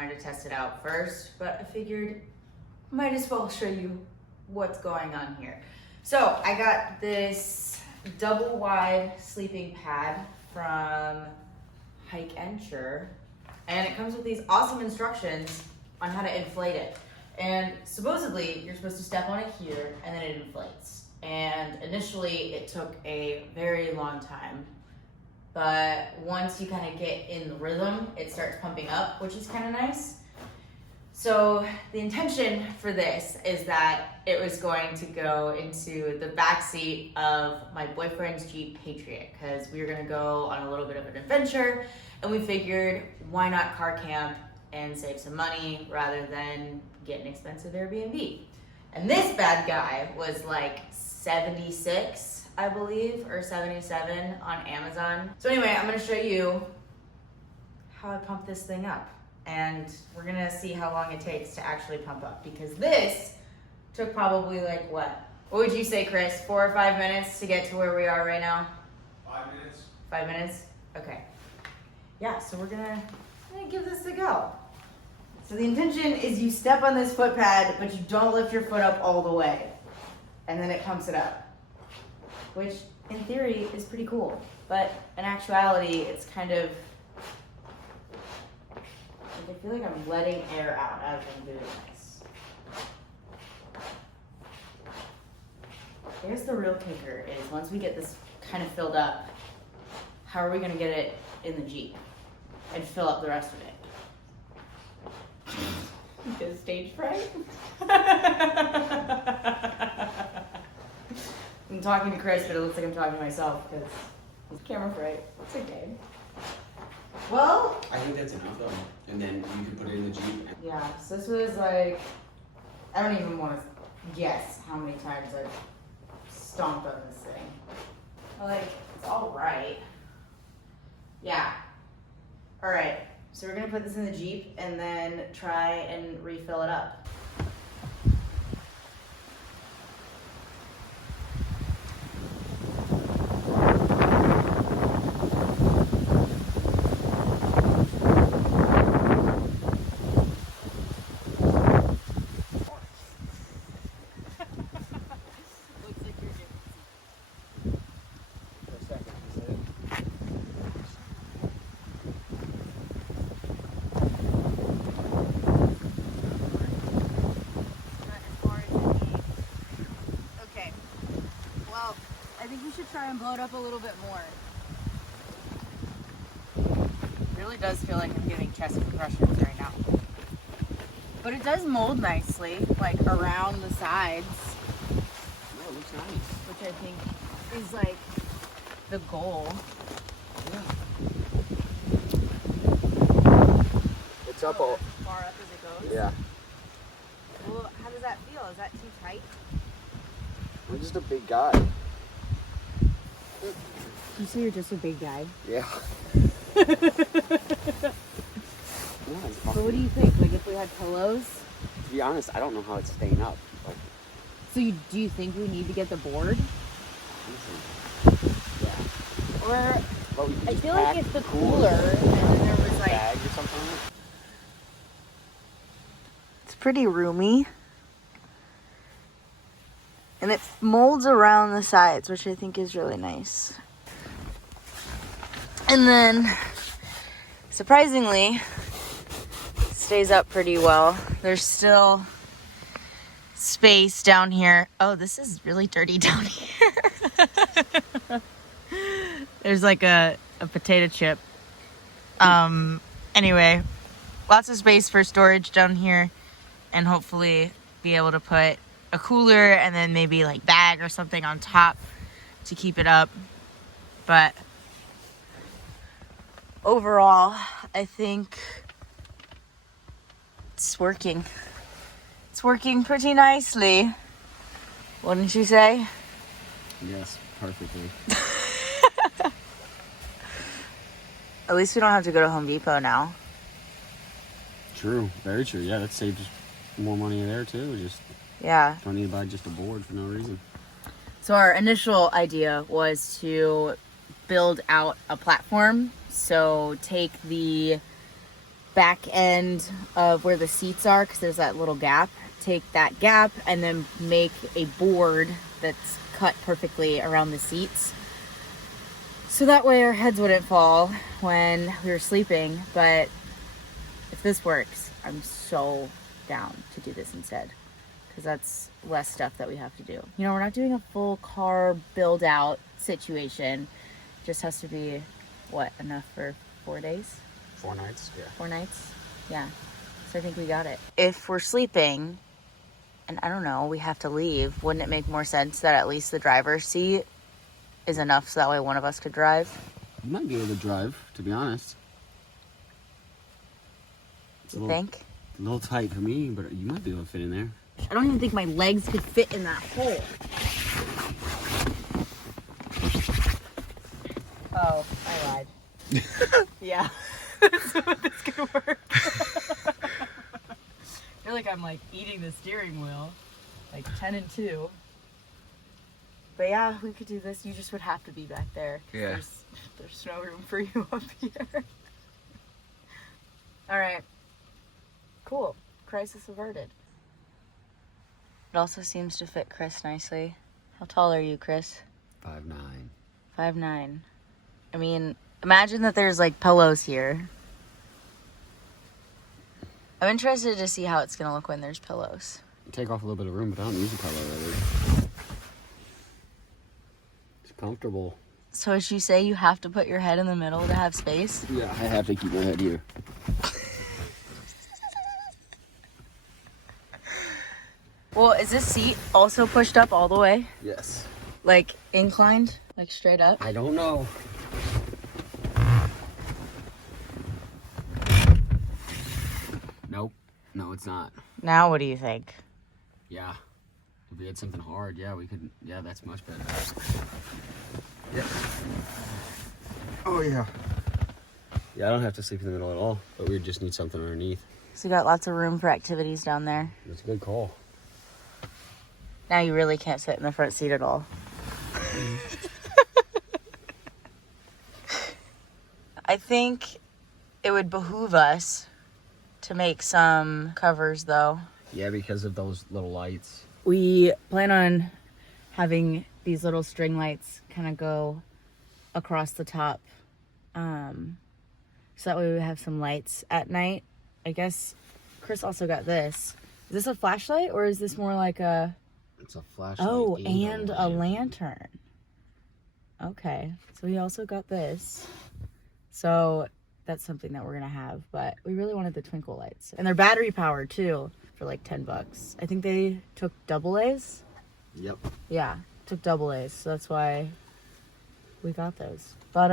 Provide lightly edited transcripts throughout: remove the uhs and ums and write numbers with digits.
wanted to test it out first, but I figured might as well show you what's going on here. So I got this double wide sleeping pad from Hike and Sure, and it comes with these awesome instructions on how to inflate it. And supposedly you're supposed to step on it here and then it inflates. And initially it took a very long time, but once you kind of get in the rhythm, it starts pumping up, which is kind of nice. So the intention for this is that it was going to go into the backseat of my boyfriend's Jeep Patriot, because we were gonna go on a little bit of an adventure, and we figured why not car camp and save some money rather than get an expensive Airbnb. And this bad guy was like 76, I believe, or 77 on Amazon. So anyway, I'm gonna show you how I pump this thing up. And we're gonna see how long it takes to actually pump up, because this took probably like what would you say, Chris, 4 or 5 minutes to get to where we are right now? 5 minutes. 5 minutes? Okay. Yeah, so we're gonna give this a go. So the intention is you step on this foot pad, but you don't lift your foot up all the way. And then it pumps it up. Which in theory is pretty cool. But in actuality, it's kind of, I feel like I'm letting air out as I'm doing this. Here's the real kicker is once we get this kind of filled up, how are we gonna get it in the Jeep and fill up the rest of it? Because stage fright? I'm talking to Chris, but it looks like I'm talking to myself because it's camera fright. It's okay. Well, I think that's enough though. And then you can put it in the Jeep. yeah, so this was like, I don't even want to guess how many times I've stomped on this thing. Like, it's all right. Yeah. All right, so we're gonna put this in the Jeep and then try and refill it up. Try and blow it up a little bit more. It really does feel like I'm giving chest compressions right now. But it does mold nicely, like around the sides. Yeah, it looks nice. Which I think is like the goal. Yeah. It's up all as far up as it goes. Yeah. Well, how does that feel? Is that too tight? I'm just a big guy. You say you're just a big guy? Yeah. So what do you think? Like if we had pillows? To be honest, I don't know how it's staying up. Like, So do you think we need to get the board? yeah. Or But we can I just feel pack like it's the cooler and then there was like bag or something. it's pretty roomy. And it molds around the sides, which I think is really nice. And then, surprisingly, it stays up pretty well. There's still space down here. Oh, this is really dirty down here. There's like a potato chip. Anyway, lots of space for storage down here, and hopefully be able to put a cooler and then maybe like bag or something on top to keep it up. But overall, I think it's working. It's working pretty nicely. Wouldn't you say? Yes, perfectly. At least we don't have to go to Home Depot now. True, very true. Yeah, that saves more money there too. Just Yeah. don't need to buy just a board for no reason. So our initial idea was to build out a platform. So take the back end of where the seats are, because there's that little gap. Take that gap and then make a board that's cut perfectly around the seats. So that way our heads wouldn't fall when we were sleeping. But if this works, I'm so down to do this instead, because that's less stuff that we have to do. You know, we're not doing a full car build out situation. Just has to be, what, enough for 4 days? 4 nights, yeah. 4 nights? Yeah. So I think we got it. If we're sleeping, and I don't know, we have to leave, wouldn't it make more sense that at least the driver's seat is enough so that way one of us could drive? You might be able to drive, to be honest. You think? A little tight for me, but you might be able to fit in there. I don't even think my legs could fit in that hole. Oh, I lied. Yeah. That's what this could work. I feel like I'm like eating the steering wheel. Like 10 and 2. But yeah, we could do this. You just would have to be back there. Yeah. There's no room for you up here. Alright. Cool. Crisis averted. It also seems to fit Chris nicely. How tall are you, Chris? 5'9". 5'9". I mean, imagine that there's like pillows here. I'm interested to see how it's gonna look when there's pillows. Take off a little bit of room, but I don't use a pillow really. It's comfortable. So as you say, you have to put your head in the middle to have space? Yeah, I have to keep my head here. Well, is this seat also pushed up all the way? Yes. Like inclined? Like straight up? I don't know. Nope. No, it's not. Now what do you think? Yeah. If we had something hard, yeah, we could. Yeah, that's much better. Yep. Oh, yeah. Yeah, I don't have to sleep in the middle at all, but we just need something underneath. So you got lots of room for activities down there. That's a good call. Now you really can't sit in the front seat at all. I think it would behoove us to make some covers though. Yeah, because of those little lights. We plan on having these little string lights kind of go across the top. So that way we have some lights at night. I guess Chris also got this. Is this a flashlight or is this more like a... It's a flashlight. Oh, and a lantern. Okay, so we also got this. So that's something that we're gonna have, but we really wanted the twinkle lights. And they're battery powered too, for like $10. I think they took AA's. Yep. Yeah, took AA's, so that's why we got those. But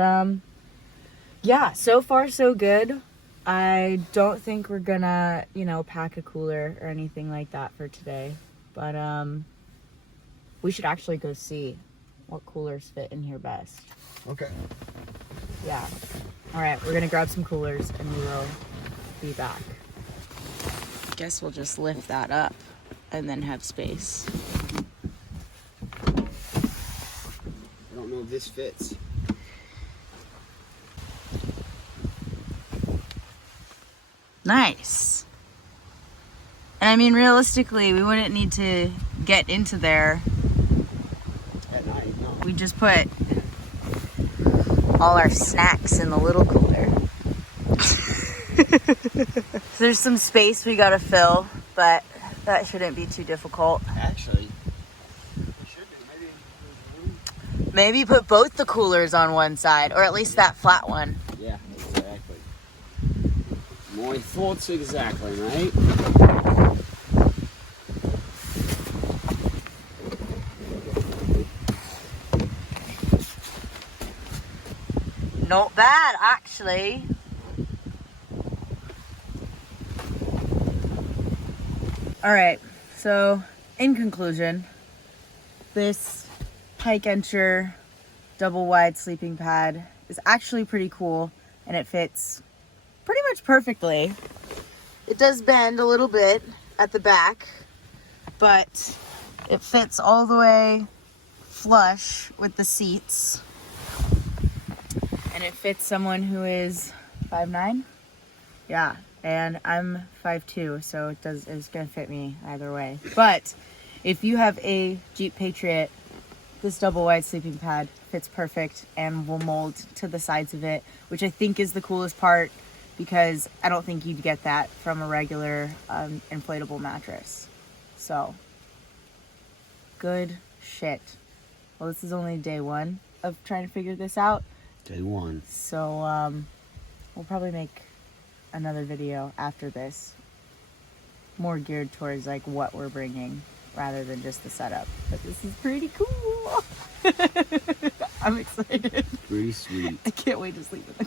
yeah, so far so good. I don't think we're gonna, you know, pack a cooler or anything like that for today. But we should actually go see what coolers fit in here best. Okay. Yeah. All right, we're gonna grab some coolers and we will be back. Guess we'll just lift that up and then have space. I don't know if this fits. Nice. And I mean, realistically, we wouldn't need to get into there. At night, no. We just put all our snacks in the little cooler. So there's some space we gotta fill, but that shouldn't be too difficult. Actually, it should be. Maybe put both the coolers on one side, or at least that flat one. Yeah, exactly. My thoughts exactly, right? Not bad, actually. All right, so in conclusion, this Hike Enter double wide sleeping pad is actually pretty cool, and it fits pretty much perfectly. It does bend a little bit at the back, but it fits all the way flush with the seats. And it fits someone who is 5'9". Yeah, and I'm 5'2", so it's gonna fit me either way. But if you have a Jeep Patriot, this double wide sleeping pad fits perfect and will mold to the sides of it, which I think is the coolest part, because I don't think you'd get that from a regular inflatable mattress. So, good shit. Well, this is only day one of trying to figure this out. Day one. So, we'll probably make another video after this, more geared towards like what we're bringing rather than just the setup. But this is pretty cool. I'm excited. Pretty sweet. I can't wait to sleep with